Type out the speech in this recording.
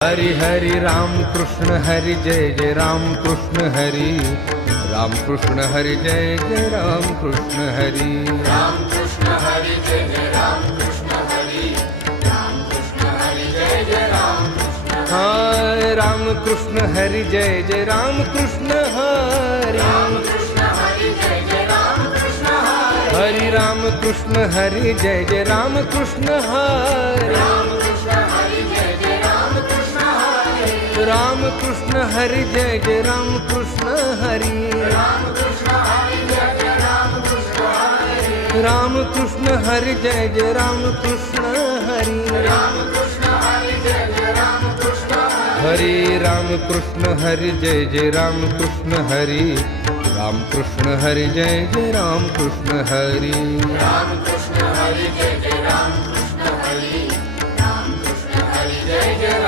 हरि हरि राम कृष्ण हरि जय जय राम कृष्ण हरि राम कृष्ण हरि जय जय राम कृष्ण हरि राम कृष्ण हरि जय जय राम कृष्ण हरि राम कृष्ण हरि जय जय राम कृष्ण हाय राम कृष्ण हरि जय जय राम कृष्ण हरि राम कृष्ण हरि जय जय राम कृष्ण हरि हरि राम कृष्ण हरि जय जय राम कृष्ण हरि राम कृष्ण हरि जय जय राम कृष्ण हरि राम कृष्ण हरि जय जय राम कृष्ण हरि राम कृष्ण हरि जय जय राम कृष्ण हरि राम कृष्ण हरि जय जय राम कृष्ण हरि राम कृष्ण हरि जय जय राम कृष्ण हरि राम कृष्ण हरि जय जय राम कृष्ण हरि राम कृष्ण हरि जय जय राम कृष्ण हरि राम कृष्ण हरि जय